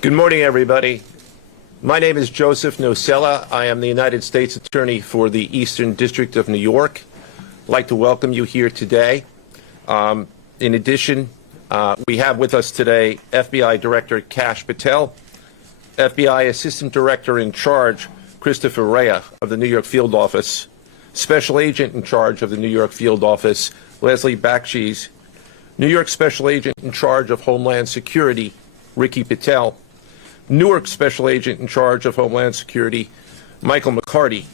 Good morning, everybody. My name is Joseph Nocella. I am the United States Attorney for the Eastern District of New York. I'd like to welcome you here today. In addition, we have with us today FBI Director Kash Patel, FBI Assistant Director in Charge Christopher Rea of the New York Field Office, Special Agent in Charge of the New York Field Office Leslie Bakshi's, New York Special Agent in Charge of Homeland Security Ricky Patel, Newark Special Agent in Charge of Homeland Security Michael McCarty,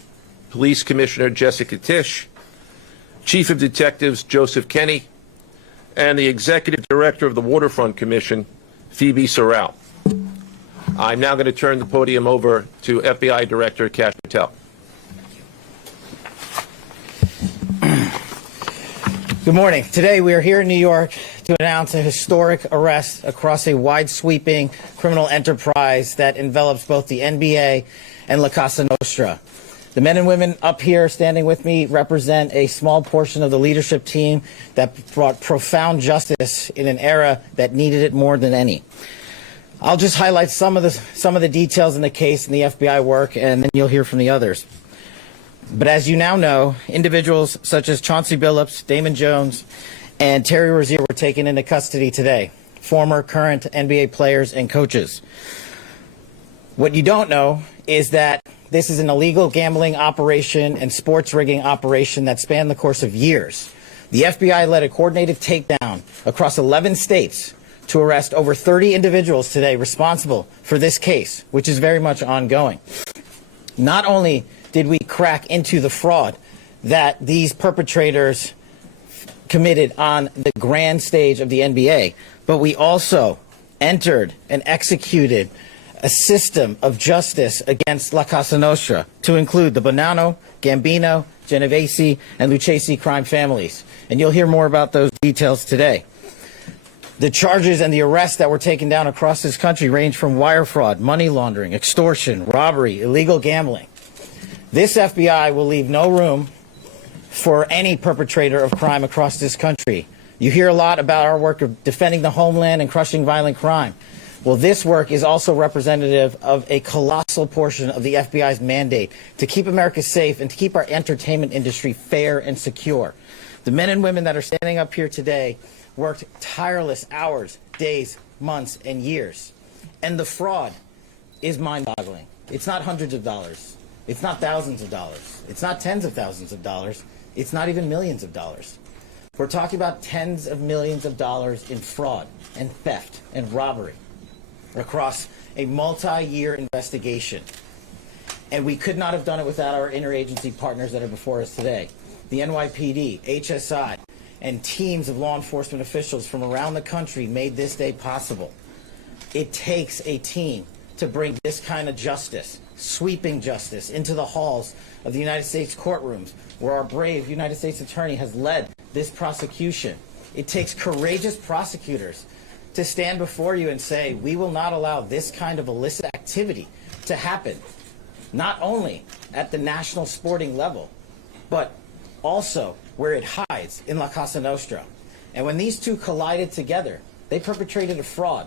Police Commissioner Jessica Tisch, Chief of Detectives Joseph Kenney, and the Executive Director of the Waterfront Commission, Phoebe Sorrell. I'm now going to turn the podium over to FBI Director Kash Patel. Good morning. Today we are here in New York to announce a historic arrest across a wide-sweeping criminal enterprise that envelops both the NBA and La Cosa Nostra. The men and women up here standing with me represent a small portion of the leadership team that brought profound justice in an era that needed it more than any. I'll just highlight some of the details in the case and the FBI work, and then you'll hear from the others. But as you now know, individuals such as Chauncey Billups, Damon Jones, and Terry Rozier were taken into custody today, former, current NBA players and coaches. What you don't know is that this is an illegal gambling operation and sports rigging operation that spanned the course of years. The FBI led a coordinated takedown across 11 states to arrest over 30 individuals today responsible for this case, which is very much ongoing. Not only did we crack into the fraud that these perpetrators committed on the grand stage of the NBA, but we also entered and executed a system of justice against La Cosa Nostra to include the Bonanno, Gambino, Genovese, and Lucchese crime families. And you'll hear more about those details today. The charges and the arrests that were taken down across this country range from wire fraud, money laundering, extortion, robbery, illegal gambling. This FBI will leave no room for any perpetrator of crime across this country. You hear a lot about our work of defending the homeland and crushing violent crime. Well, this work is also representative of a colossal portion of the FBI's mandate to keep America safe and to keep our entertainment industry fair and secure. The men and women that are standing up here today worked tireless hours, days, months, and years. And the fraud is mind-boggling. It's not hundreds of dollars. It's not thousands of dollars. It's not tens of thousands of dollars. It's not even millions of dollars. We're talking about tens of millions of dollars in fraud and theft and robbery across a multi-year investigation. And we could not have done it without our interagency partners that are before us today. The NYPD, HSI, and teams of law enforcement officials from around the country made this day possible. It takes a team to bring this kind of justice, sweeping justice, into the halls of the United States courtrooms, where our brave United States Attorney has led this prosecution. It takes courageous prosecutors to stand before you and say, we will not allow this kind of illicit activity to happen, not only at the national sporting level, but also where it hides in La Cosa Nostra. And when these two collided together, they perpetrated a fraud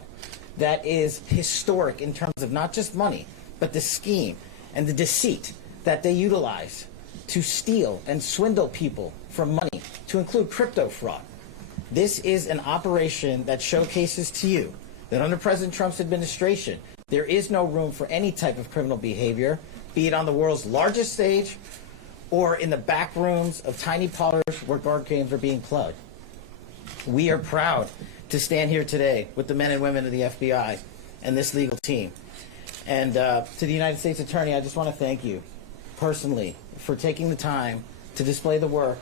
that is historic in terms of not just money, but the scheme and the deceit that they utilize to steal and swindle people from money, to include crypto fraud. This is an operation that showcases to you that under President Trump's administration, there is no room for any type of criminal behavior, be it on the world's largest stage or in the back rooms of tiny parlors where card games are being played. We are proud to stand here today with the men and women of the FBI and this legal team. And to the United States Attorney, I just want to thank you personally for taking the time to display the work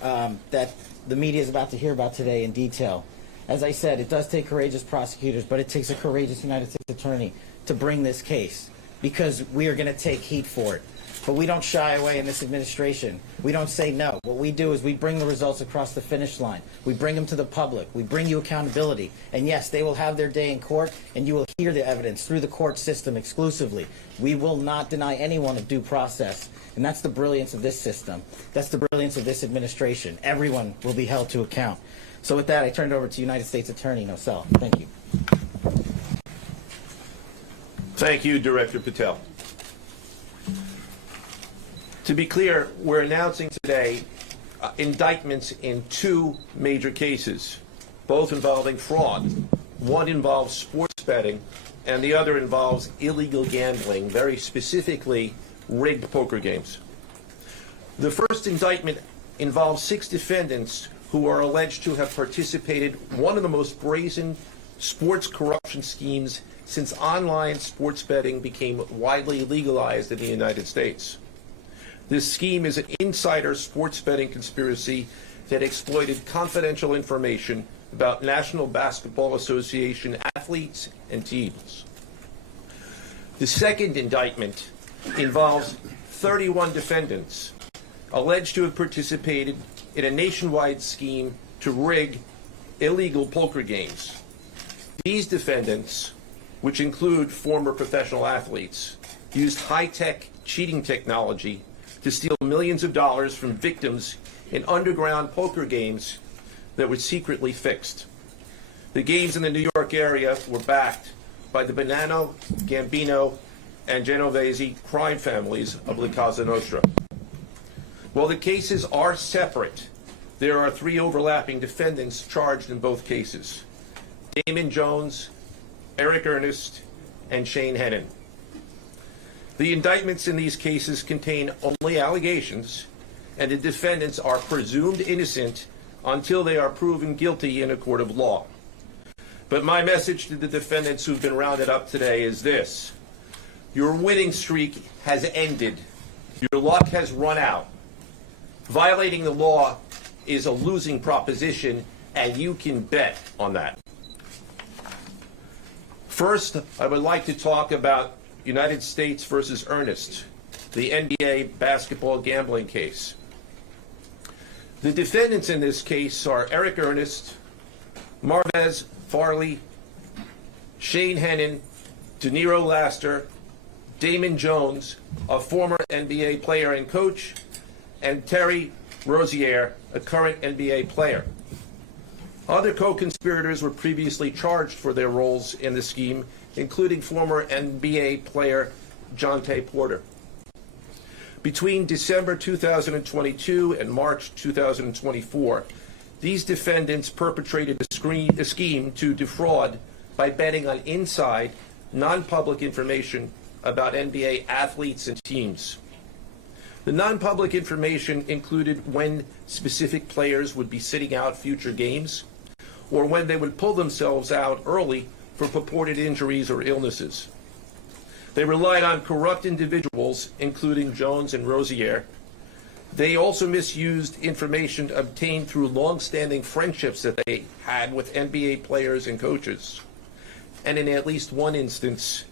that the media is about to hear about today in detail. As I said, it does take courageous prosecutors, but it takes a courageous United States Attorney to bring this case, because we are going to take heat for it. But we don't shy away in this administration. We don't say no. What we do is we bring the results across the finish line. We bring them to the public. We bring you accountability. And yes, they will have their day in court, and you will hear the evidence through the court system exclusively. We will not deny anyone of due process. And that's the brilliance of this system. That's the brilliance of this administration. Everyone will be held to account. So with that, I turn it over to United States Attorney Nocella. Thank you. Thank you, Director Patel. To be clear, we're announcing today indictments in two major cases, both involving fraud. One involves sports betting, and the other involves illegal gambling, very specifically rigged poker games. The first indictment involves 6 defendants who are alleged to have participated in one of the most brazen sports corruption schemes since online sports betting became widely legalized in the United States. This scheme is an insider sports betting conspiracy that exploited confidential information about National Basketball Association athletes and teams. The second indictment involves 31 defendants alleged to have participated in a nationwide scheme to rig illegal poker games. These defendants, which include former professional athletes, used high-tech cheating technology to steal millions of dollars from victims in underground poker games that were secretly fixed. The games in the New York area were backed by the Bonanno, Gambino, and Genovese crime families of La Cosa Nostra. While the cases are separate, there are 3 overlapping defendants charged in both cases: Damon Jones, Eric Ernest, and Shane Hennon. The indictments in these cases contain only allegations, and the defendants are presumed innocent until they are proven guilty in a court of law. But my message to the defendants who've been rounded up today is this: your winning streak has ended. Your luck has run out. Violating the law is a losing proposition, and you can bet on that. First, I would like to talk about United States versus Ernest, the NBA basketball gambling case. The defendants in this case are Eric Ernest, Marvez Farley, Shane Hennon, De Niro Laster, Damon Jones, a former NBA player and coach, and Terry Rozier, a current NBA player. Other co-conspirators were previously charged for their roles in the scheme, including former NBA player Jonte Porter. Between December 2022 and March 2024, these defendants perpetrated a scheme to defraud by betting on inside, non-public information about NBA athletes and teams. The non-public information included when specific players would be sitting out future games, or when they would pull themselves out early for purported injuries or illnesses. They relied on corrupt individuals, including Jones and Rozier. They also misused information obtained through long-standing friendships that they had with NBA players and coaches. And in at least one instance,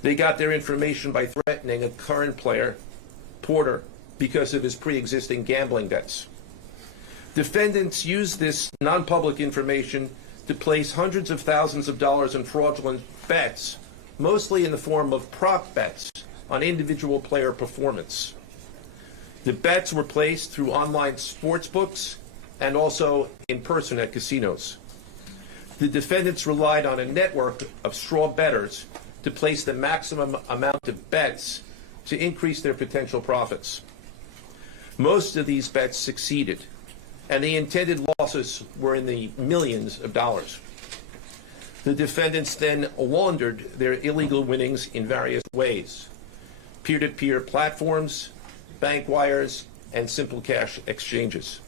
they got their information by threatening a current player, Porter, because of his pre-existing gambling debts. Defendants used this non-public information to place hundreds of thousands of dollars in fraudulent bets, mostly in the form of prop bets on individual player performance. The bets were placed through online sports books and also in person at casinos. The defendants relied on a network of straw bettors to place the maximum amount of bets to increase their potential profits. Most of these bets succeeded, and the intended losses were in the millions of dollars. The defendants then laundered their illegal winnings in various ways: peer-to-peer platforms, bank wires, and simple cash exchanges.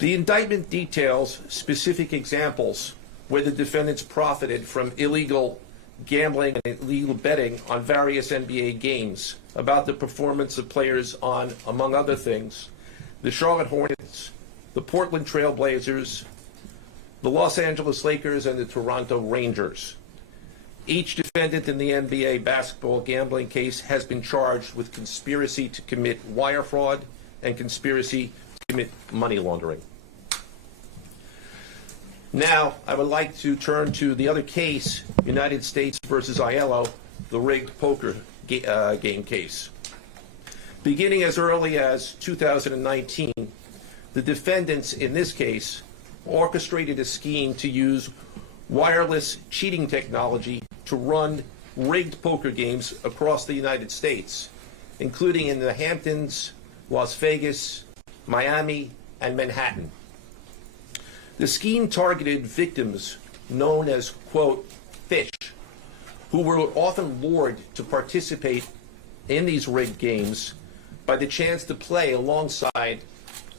The indictment details specific examples where the defendants profited from illegal gambling and illegal betting on various NBA games about the performance of players on, among other things, the Charlotte Hornets, the Portland Trail Blazers, the Los Angeles Lakers, and the Toronto Rangers. Each defendant in the NBA basketball gambling case has been charged with conspiracy to commit wire fraud and conspiracy to commit money laundering. Now, I would like to turn to the other case, United States versus Aiello, the rigged poker game case. Beginning as early as 2019, the defendants in this case orchestrated a scheme to use wireless cheating technology to run rigged poker games across the United States, including in the Hamptons, Las Vegas, Miami, and Manhattan. The scheme targeted victims known as, quote, fish, who were often lured to participate in these rigged games by the chance to play alongside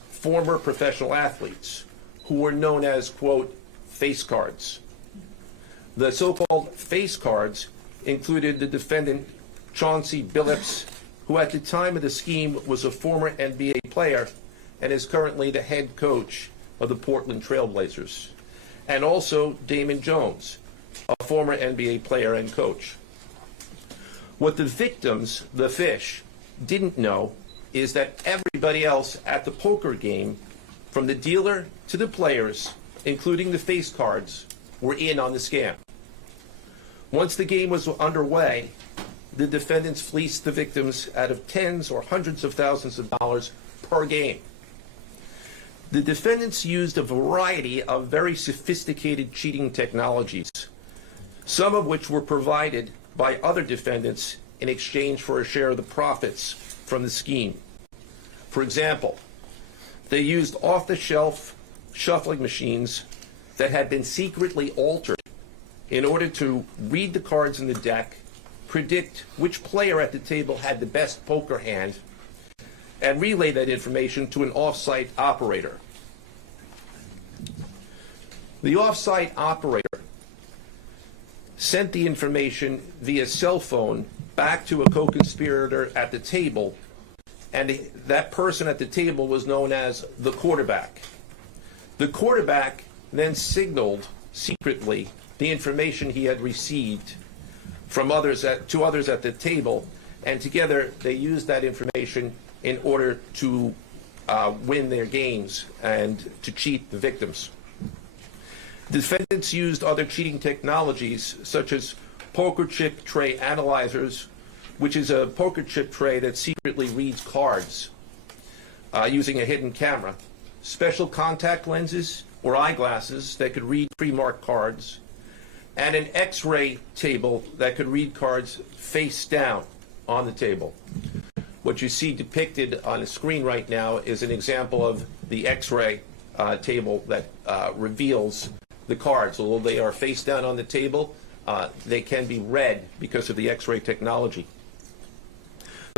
former professional athletes who were known as, quote, face cards. The so-called face cards included the defendant Chauncey Billups, who at the time of the scheme was a former NBA player and is currently the head coach of the Portland Trail Blazers, and also Damon Jones, a former NBA player and coach. What the victims, the fish, didn't know is that everybody else at the poker game, from the dealer to the players, including the face cards, were in on the scam. Once the game was underway, the defendants fleeced the victims out of tens or hundreds of thousands of dollars per game. The defendants used a variety of very sophisticated cheating technologies, some of which were provided by other defendants in exchange for a share of the profits from the scheme. For example, they used off-the-shelf shuffling machines that had been secretly altered in order to read the cards in the deck, predict which player at the table had the best poker hand, and relay that information to an off-site operator. The off-site operator sent the information via cell phone back to a co-conspirator at the table, and that person at the table was known as the quarterback. The quarterback then signaled secretly the information he had received from others to others at the table, and together they used that information in order to win their games and to cheat the victims. Defendants used other cheating technologies such as poker chip tray analyzers, which is a poker chip tray that secretly reads cards using a hidden camera, special contact lenses or eyeglasses that could read pre-marked cards, and an X-ray table that could read cards face down on the table. What you see depicted on the screen right now is an example of the X-ray table that reveals the cards. Although they are face down on the table, they can be read because of the X-ray technology.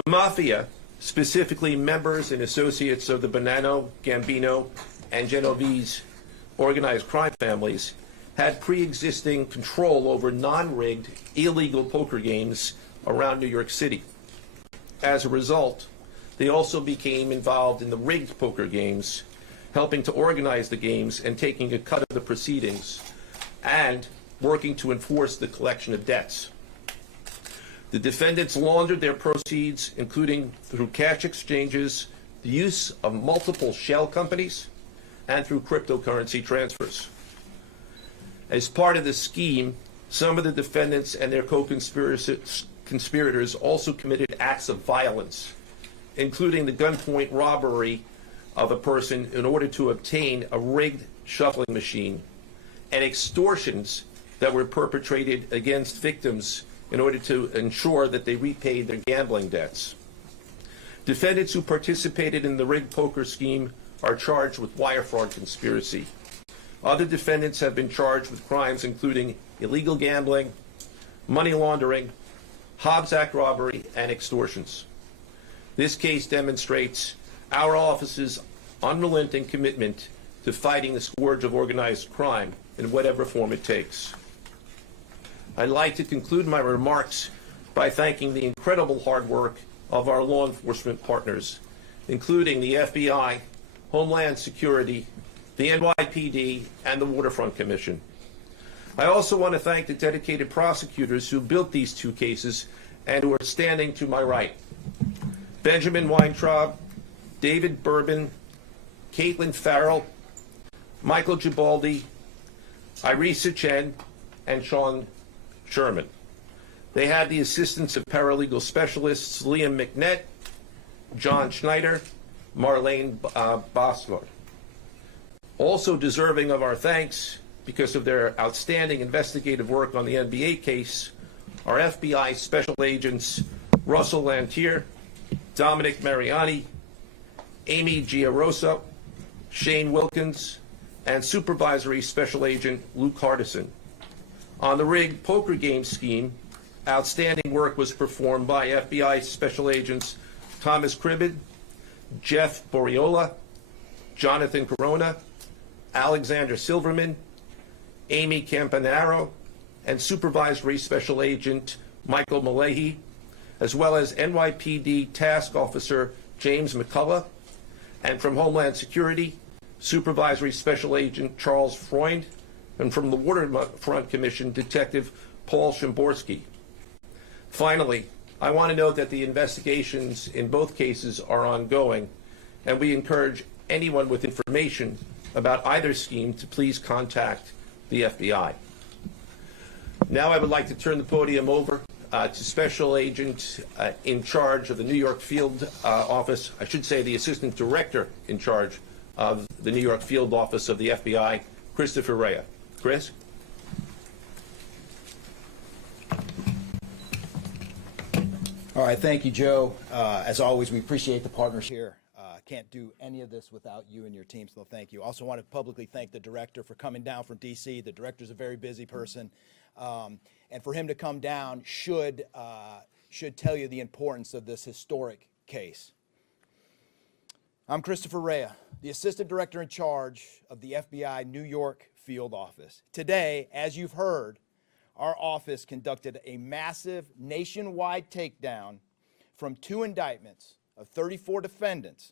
The Mafia, specifically members and associates of the Bonanno, Gambino, and Genovese organized crime families, had pre-existing control over non-rigged, illegal poker games around New York City. As a result, they also became involved in the rigged poker games, helping to organize the games and taking a cut of the proceedings, and working to enforce the collection of debts. The defendants laundered their proceeds, including through cash exchanges, the use of multiple shell companies, and through cryptocurrency transfers. As part of the scheme, some of the defendants and their co-conspirators also committed acts of violence, including the gunpoint robbery of a person in order to obtain a rigged shuffling machine, and extortions that were perpetrated against victims in order to ensure that they repaid their gambling debts. Defendants who participated in the rigged poker scheme are charged with wire fraud conspiracy. Other defendants have been charged with crimes including illegal gambling, money laundering, Hobbs Act robbery, and extortions. This case demonstrates our office's unrelenting commitment to fighting the scourge of organized crime in whatever form it takes. I'd like to conclude my remarks by thanking the incredible hard work of our law enforcement partners, including the FBI, Homeland Security, the NYPD, and the Waterfront Commission. I also want to thank the dedicated prosecutors who built these two cases and who are standing to my right. Benjamin Weintraub, David Bourbon, Caitlin Farrell, Michael Gibaldi, Irisa Chen, and Sean Sherman. They had the assistance of paralegal specialists Liam McNett, John Schneider, Marlene Bosler. Also deserving of our thanks because of their outstanding investigative work on the NBA case our FBI Special Agents Russell Lantier, Dominic Mariani, Amy Giarosa, Shane Wilkins, and Supervisory Special Agent Luke Hardison. On the rigged poker game scheme, outstanding work was performed by FBI Special Agents Thomas Cribbin, Jeff Boriola, Jonathan Corona, Alexander Silverman, Amy Campanaro, and Supervisory Special Agent Michael Malahy, as well as NYPD Task Officer James McCullough, and from Homeland Security, Supervisory Special Agent Charles Freund, and from the Waterfront Commission, Detective Paul Shimborski. Finally, I want to note that the investigations in both cases are ongoing, and we encourage anyone with information about either scheme to please contact the FBI. Now I would like to turn the podium over to Special Agent in charge of the New York Field Office, I should say the Assistant Director in charge of the New York Field Office of the FBI, Christopher Rea. Chris? All right, thank you, Joe. As always, we appreciate the partners here. Can't do any of this without you and your team, so thank you. Also want to publicly thank the director for coming down from D.C. The director's a very busy person, and for him to come down should tell you the importance of this historic case. I'm Christopher Rea, the Assistant Director in charge of the FBI New York Field Office. Today, as you've heard, our office conducted a massive nationwide takedown from 2 indictments of 34 defendants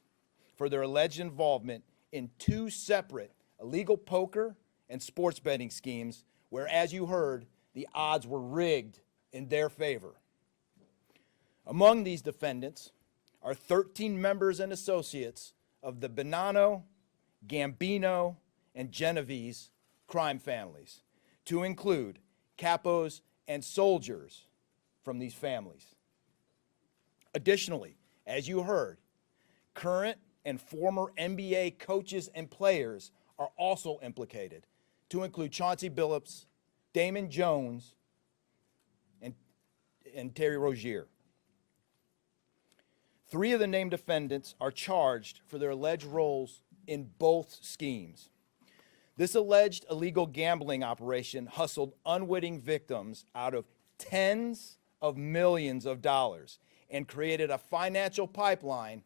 for their alleged involvement in 2 separate illegal poker and sports betting schemes where, as you heard, the odds were rigged in their favor. Among these defendants are 13 members and associates of the Bonanno, Gambino, and Genovese crime families, to include capos and soldiers from these families. Additionally, as you heard, current and former NBA coaches and players are also implicated, to include Chauncey Billups, Damon Jones, and Terry Rozier. 3 of the named defendants are charged for their alleged roles in both schemes. This alleged illegal gambling operation hustled unwitting victims out of tens of millions of dollars and created a financial pipeline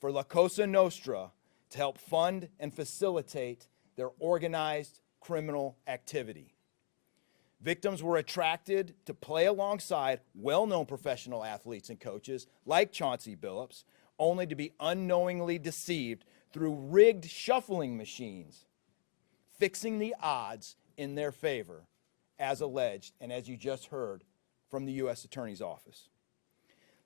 for La Cosa Nostra to help fund and facilitate their organized criminal activity. Victims were attracted to play alongside well-known professional athletes and coaches like Chauncey Billups, only to be unknowingly deceived through rigged shuffling machines, fixing the odds in their favor, as alleged and as you just heard from the U.S. Attorney's Office.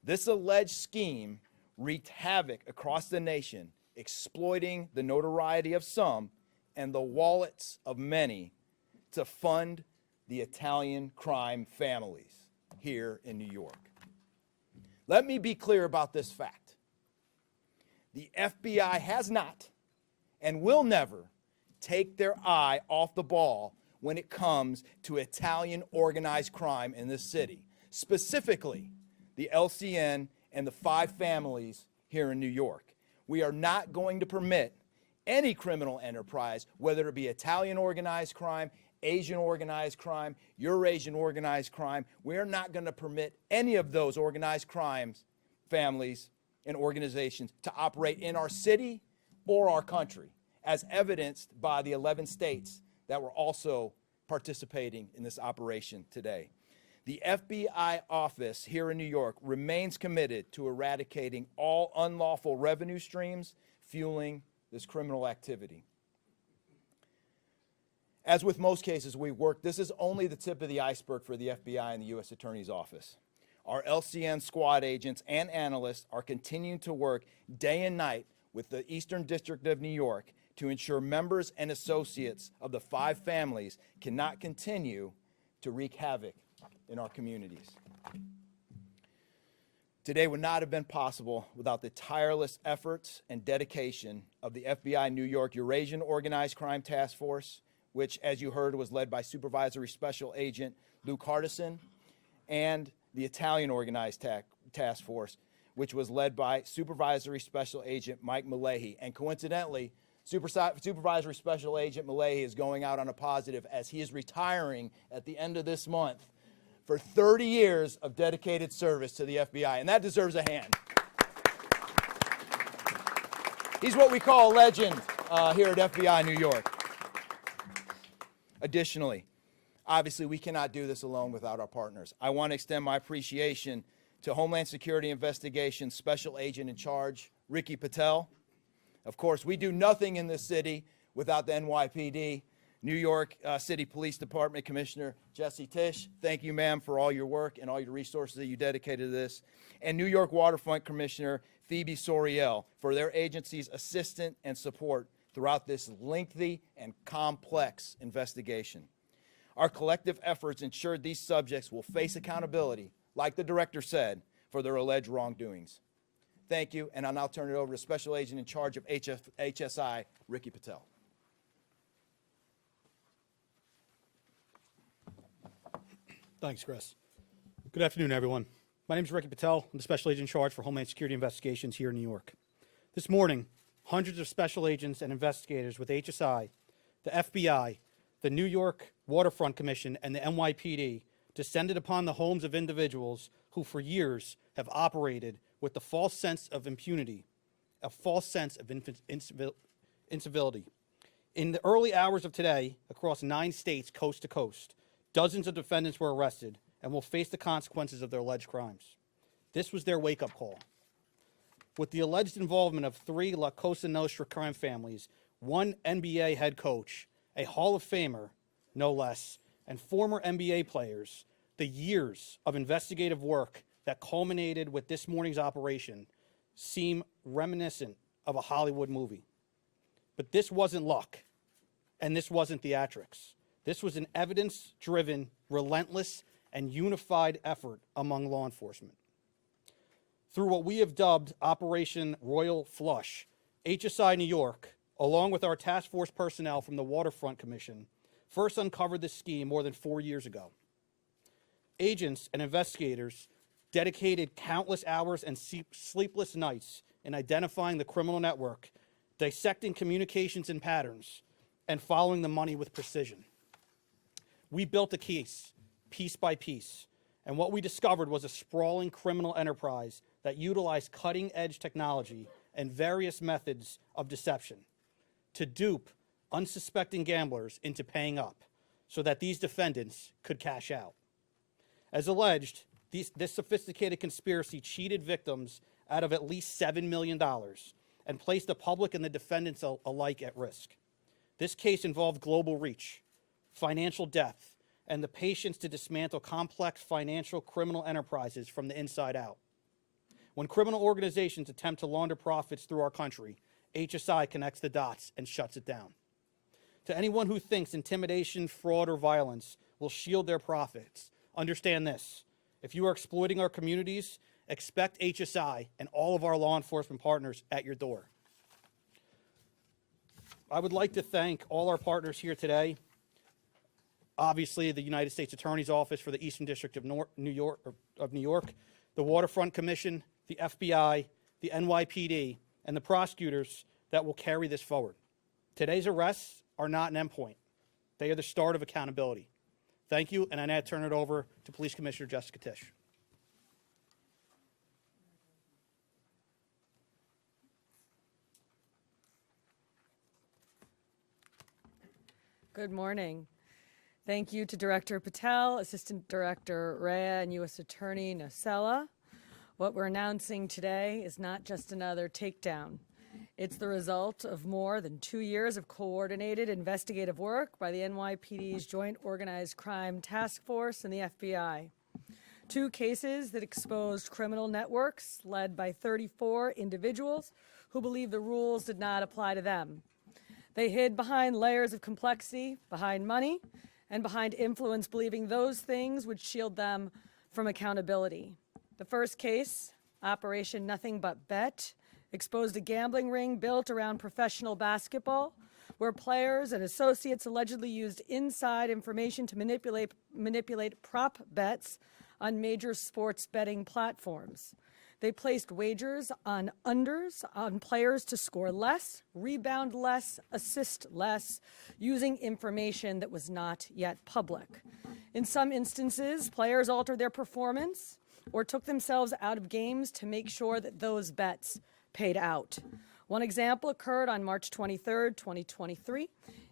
This alleged scheme wreaked havoc across the nation, exploiting the notoriety of some and the wallets of many to fund the Italian crime families here in New York. Let me be clear about this fact. The FBI has not and will never take their eye off the ball when it comes to Italian organized crime in this city, specifically the LCN and the 5 families here in New York. We are not going to permit any criminal enterprise, whether it be Italian organized crime, Asian organized crime, Eurasian organized crime. We are not going to permit any of those organized crimes, families, and organizations to operate in our city or our country, as evidenced by the 11 states that were also participating in this operation today. The FBI office here in New York remains committed to eradicating all unlawful revenue streams fueling this criminal activity. As with most cases we work, this is only the tip of the iceberg for the FBI and the U.S. Attorney's Office. Our LCN squad agents and analysts are continuing to work day and night with the Eastern District of New York to ensure members and associates of the 5 families cannot continue to wreak havoc in our communities. Today would not have been possible without the tireless efforts and dedication of the FBI New York Eurasian Organized Crime Task Force, which, as you heard, was led by Supervisory Special Agent Luke Hardison, and the Italian organized task force, which was led by Supervisory Special Agent Mike Malahi. And coincidentally, Supervisory Special Agent Malahi is going out on a positive as he is retiring at the end of this month for 30 years of dedicated service to the FBI, and that deserves a hand. He's what we call a legend here at FBI New York. Additionally, obviously, we cannot do this alone without our partners. I want to extend my appreciation to Homeland Security Investigations Special Agent in Charge, Ricky Patel. Of course, we do nothing in this city without the NYPD. New York City Police Department Commissioner Jesse Tisch, thank you, ma'am, for all your work and all your resources that you dedicated to this. And New York Waterfront Commissioner Phoebe Soriel for their agency's assistance and support throughout this lengthy and complex investigation. Our collective efforts ensured these subjects will face accountability, like the director said, for their alleged wrongdoings. Thank you, and I'll now turn it over to Special Agent in Charge of HSI, Ricky Patel. Thanks, Chris. Good afternoon, everyone. My name is Ricky Patel. I'm the Special Agent in Charge for Homeland Security Investigations here in New York. This morning, hundreds of special agents and investigators with HSI, the FBI, the New York Waterfront Commission, and the NYPD descended upon the homes of individuals who for years have operated with the false sense of impunity, a false sense of incivility. In the early hours of today, across 9 states, coast to coast, dozens of defendants were arrested and will face the consequences of their alleged crimes. This was their wake-up call. With the alleged involvement of 3 La Cosa Nostra crime families, 1 NBA head coach, a Hall of Famer, no less, and former NBA players, the years of investigative work that culminated with this morning's operation seem reminiscent of a Hollywood movie. But this wasn't luck, and this wasn't theatrics. This was an evidence-driven, relentless, and unified effort among law enforcement. Through what we have dubbed Operation Royal Flush, HSI New York, along with our task force personnel from the Waterfront Commission, first uncovered this scheme more than 4 years ago. Agents and investigators dedicated countless hours and sleepless nights in identifying the criminal network, dissecting communications and patterns, and following the money with precision. We built a case, piece by piece, and what we discovered was a sprawling criminal enterprise that utilized cutting-edge technology and various methods of deception to dupe unsuspecting gamblers into paying up so that these defendants could cash out. As alleged, this sophisticated conspiracy cheated victims out of at least $7 million and placed the public and the defendants alike at risk. This case involved global reach, financial depth, and the patience to dismantle complex financial criminal enterprises from the inside out. When criminal organizations attempt to launder profits through our country, HSI connects the dots and shuts it down. To anyone who thinks intimidation, fraud, or violence will shield their profits, understand this. If you are exploiting our communities, expect HSI and all of our law enforcement partners at your door. I would like to thank all our partners here today. Obviously, the United States Attorney's Office for the Eastern District of New York, the Waterfront Commission, the FBI, the NYPD, and the prosecutors that will carry this forward. Today's arrests are not an endpoint. They are the start of accountability. Thank you, and I now turn it over to Police Commissioner Jessica Tisch. Good morning. Thank you to Director Patel, Assistant Director Rea, and U.S. Attorney Nocella. What we're announcing today is not just another takedown. It's the result of more than 2 years of coordinated investigative work by the NYPD's Joint Organized Crime Task Force and the FBI. 2 cases that exposed criminal networks led by 34 individuals who believed the rules did not apply to them. They hid behind layers of complexity, behind money, and behind influence, believing those things would shield them from accountability. The first case, Operation Nothing But Bet, exposed a gambling ring built around professional basketball, where players and associates allegedly used inside information to manipulate prop bets on major sports betting platforms. They placed wagers on unders on players to score less, rebound less, assist less, using information that was not yet public. In some instances, players altered their performance or took themselves out of games to make sure that those bets paid out. One example occurred on March 23, 2023,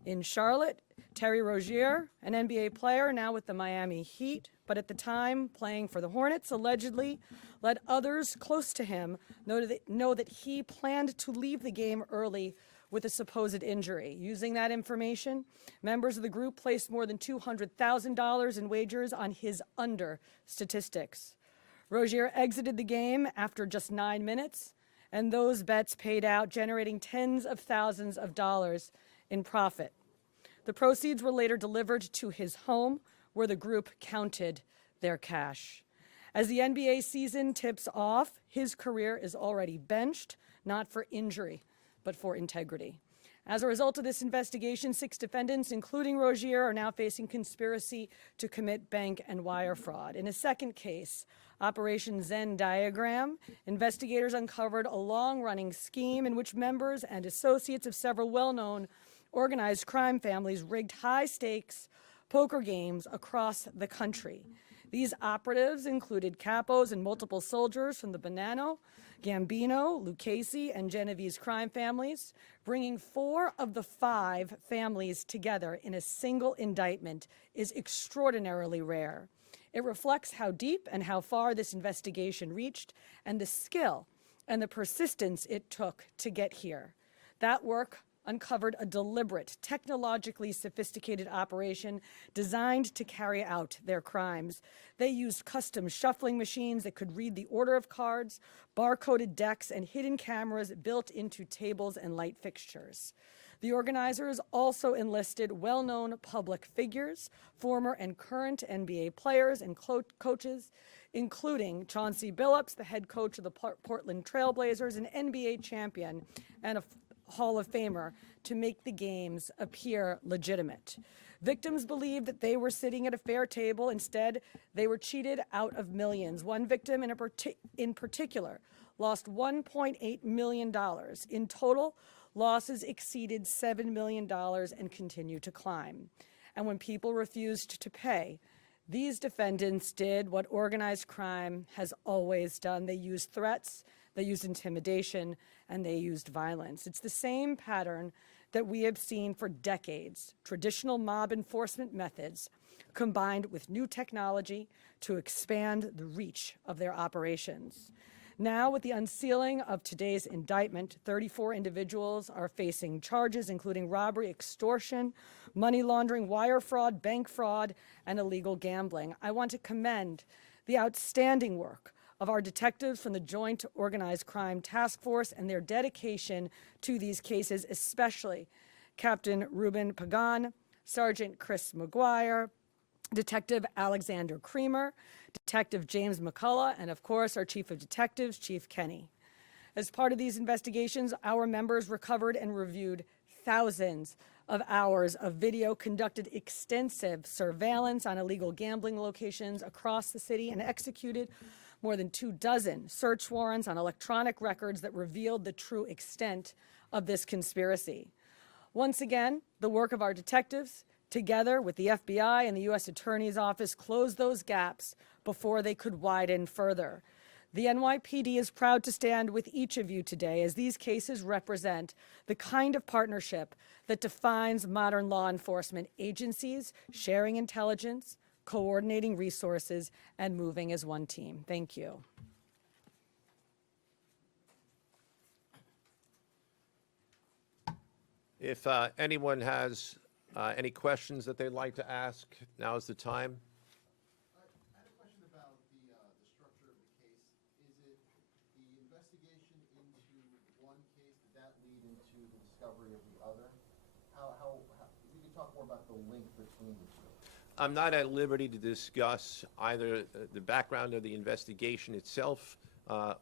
in Charlotte. Terry Rozier, an NBA player now with the Miami Heat, but at the time playing for the Hornets, allegedly let others close to him know that he planned to leave the game early with a supposed injury. Using that information, members of the group placed more than $200,000 in wagers on his under statistics. Rozier exited the game after just 9 minutes, and those bets paid out, generating tens of thousands of dollars in profit. The proceeds were later delivered to his home, where the group counted their cash. As the NBA season tips off, his career is already benched, not for injury, but for integrity. As a result of this investigation, 6 defendants, including Rozier, are now facing conspiracy to commit bank and wire fraud. In a second case, Operation Zen Diagram, investigators uncovered a long-running scheme in which members and associates of several well-known organized crime families rigged high-stakes poker games across the country. These operatives included capos and multiple soldiers from the Bonanno, Gambino, Lucchese, and Genovese crime families. Bringing 4 of the 5 families together in a single indictment is extraordinarily rare. It reflects how deep and how far this investigation reached, and the skill and the persistence it took to get here. That work uncovered a deliberate, technologically sophisticated operation designed to carry out their crimes. They used custom shuffling machines that could read the order of cards, barcoded decks, and hidden cameras built into tables and light fixtures. The organizers also enlisted well-known public figures, former and current NBA players and coaches, including Chauncey Billups, the head coach of the Portland Trail Blazers, an NBA champion and a Hall of Famer, to make the games appear legitimate. Victims believed that they were sitting at a fair table. Instead, they were cheated out of millions. One victim in particular lost $1.8 million. In total, losses exceeded $7 million and continue to climb. And when people refused to pay, these defendants did what organized crime has always done. They used threats, they used intimidation, and they used violence. It's the same pattern that we have seen for decades: traditional mob enforcement methods combined with new technology to expand the reach of their operations. Now, with the unsealing of today's indictment, 34 individuals are facing charges including robbery, extortion, money laundering, wire fraud, bank fraud, and illegal gambling. I want to commend the outstanding work of our detectives from the Joint Organized Crime Task Force and their dedication to these cases, especially Captain Ruben Pagan, Sergeant Chris McGuire, Detective Alexander Creamer, Detective James McCullough, and of course, our Chief of Detectives, Chief Kenny. As part of these investigations, our members recovered and reviewed thousands of hours of video, conducted extensive surveillance on illegal gambling locations across the city, and executed more than 24 search warrants on electronic records that revealed the true extent of this conspiracy. Once again, the work of our detectives, together with the FBI and the U.S. Attorney's Office, closed those gaps before they could widen further. The NYPD is proud to stand with each of you today, as these cases represent the kind of partnership that defines modern law enforcement agencies, sharing intelligence, coordinating resources, and moving as one team. Thank you. If anyone has any questions that they'd like to ask, now is the time. I had a question about the structure of the case. Is it the investigation into one case, did that lead into the discovery of the other? If you could talk more about the link between the two. I'm not at liberty to discuss either the background of the investigation itself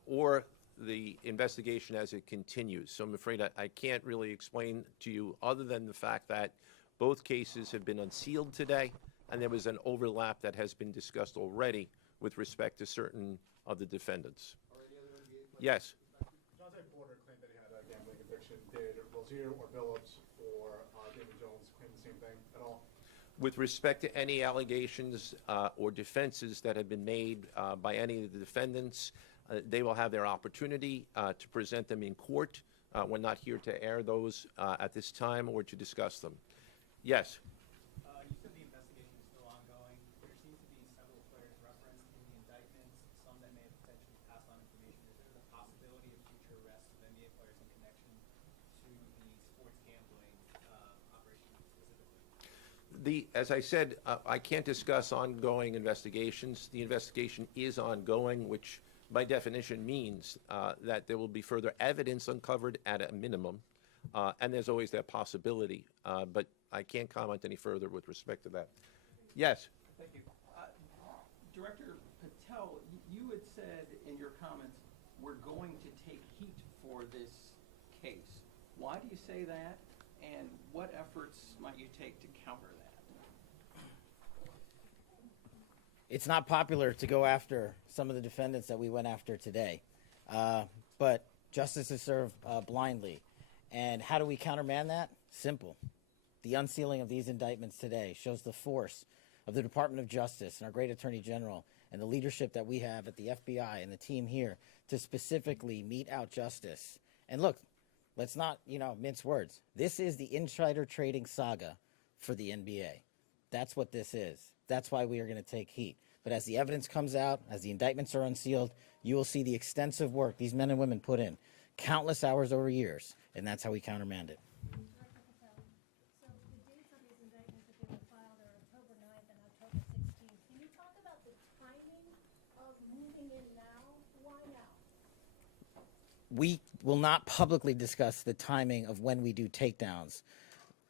or the investigation as it continues. So I'm afraid I can't really explain to you other than the fact that both cases have been unsealed today and there was an overlap that has been discussed already with respect to certain of the defendants. Yes. Chauncey Billups claimed that he had a gambling conviction. Did Rozier or Billups or David Jones claim the same thing at all? With respect to any allegations or defenses that have been made by any of the defendants, they will have their opportunity to present them in court. We're not here to air those at this time or to discuss them. Yes. You said the investigation is still ongoing. There seems to be several players referenced in the indictments, some that may have potentially passed on information. Is there the possibility of future arrests of NBA players in connection to the sports gambling operation specifically? As I said, I can't discuss ongoing investigations. The investigation is ongoing, which by definition means that there will be further evidence uncovered at a minimum, and there's always that possibility. But I can't comment any further with respect to that. Yes? Thank you. Director Patel, you had said in your comments, we're going to take heat for this case. Why do you say that, and what efforts might you take to counter that? It's not popular to go after some of the defendants that we went after today, but justice is served blindly. And how do we countermand that? Simple. The unsealing of these indictments today shows the force of the Department of Justice and our great Attorney General and the leadership that we have at the FBI and the team here to specifically mete out justice. And look, let's not, mince words. This is the insider trading saga for the NBA. That's what this is. That's why we are going to take heat. But as the evidence comes out, as the indictments are unsealed, you will see the extensive work these men and women put in, countless hours over years, and that's how we countermand it. Director Patel, so the dates on these indictments that they were filed are October 9th and October 16th. Can you talk about the timing of moving in now? Why now? We will not publicly discuss the timing of when we do takedowns.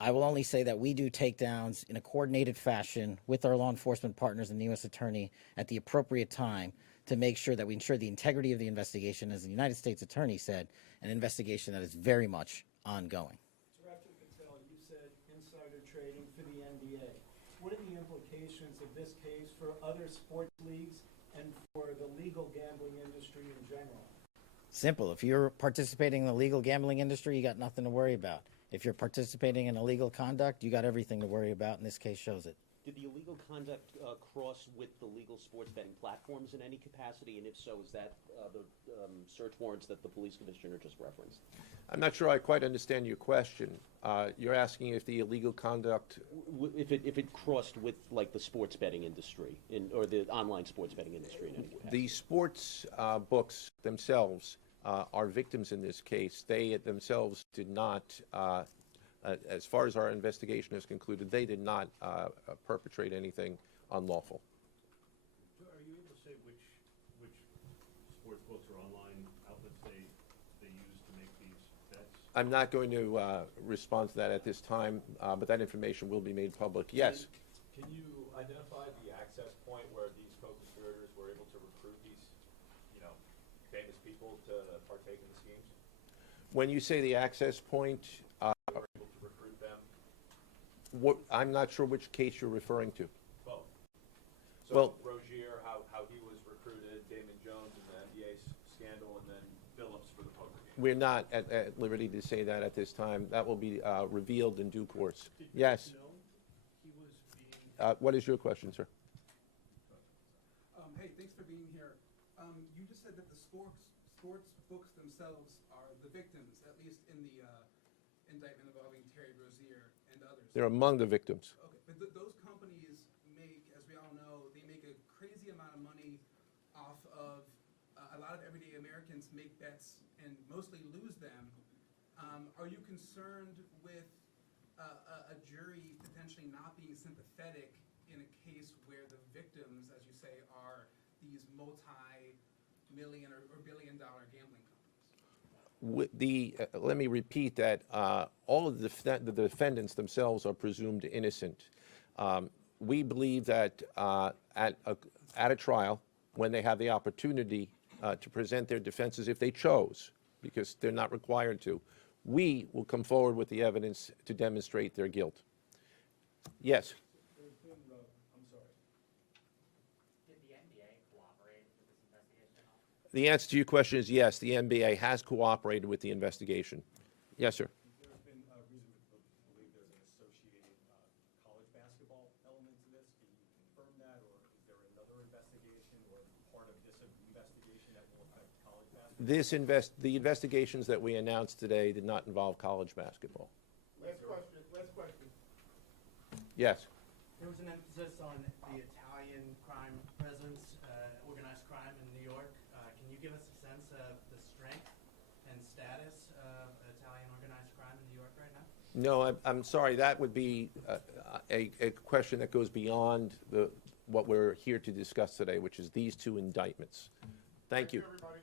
I will only say that we do takedowns in a coordinated fashion with our law enforcement partners and the U.S. Attorney at the appropriate time to make sure that we ensure the integrity of the investigation, as the United States Attorney said, an investigation that is very much ongoing. Director Patel, you said insider trading for the NBA. What are the implications of this case for other sports leagues and for the legal gambling industry in general? Simple. If you're participating in the legal gambling industry, you got nothing to worry about. If you're participating in illegal conduct, you got everything to worry about, and this case shows it. Did the illegal conduct cross with the legal sports betting platforms in any capacity? And if so, is that the search warrants that the police commissioner just referenced? I'm not sure I quite understand your question. You're asking if the illegal conduct... If it crossed with, like, the sports betting industry, or the online sports betting industry in any way? The sports books themselves are victims in this case. They themselves did not, as far as our investigation has concluded, they did not perpetrate anything unlawful. Are you able to say which sports books or online outlets they use to make these bets? I'm not going to respond to that at this time, but that information will be made public. Yes? Can you identify the access point where these co-conspirators were able to recruit these, famous people to partake in the schemes? When you say the access point, Were able to recruit them? I'm not sure which case you're referring to. Both. So Well- Rozier, how he was recruited, Damon Jones in the NBA scandal, and then Billups for the poker game. We're not at liberty to say that at this time. That will be revealed in due course. Yes? Know he was being What is your question, sir? Hey, thanks for being here. You just said that the sports books themselves are the victims, at least in the indictment involving Terry Rozier and others. They're among the victims. Okay, but those companies make, as we all know, they make a crazy amount of money off of a lot of everyday Americans make bets and mostly lose them. Are you concerned with a jury potentially not being sympathetic in a case where the victims, as you say, are these multi-million or billion-dollar gambling companies? Let me repeat that all of the defendants themselves are presumed innocent. We believe that at a trial, when they have the opportunity to present their defenses, if they chose, because they're not required to, we will come forward with the evidence to demonstrate their guilt. Yes? There's been a The answer to your question is yes, the NBA has cooperated with the investigation. Yes, sir. There's been a reason to believe there's an associated college basketball element to this. Can you confirm that, or is there another investigation or part of this investigation that will affect college basketball? The investigations that we announced today did not involve college basketball. Last question, last question. Yes. There was an emphasis on the Italian crime presence, organized crime in New York. Can you give us a sense of the strength and status of Italian organized crime in New York right now? No, I'm sorry. That would be a question that goes beyond what we're here to discuss today, which is these two indictments. Thank you. Everybody.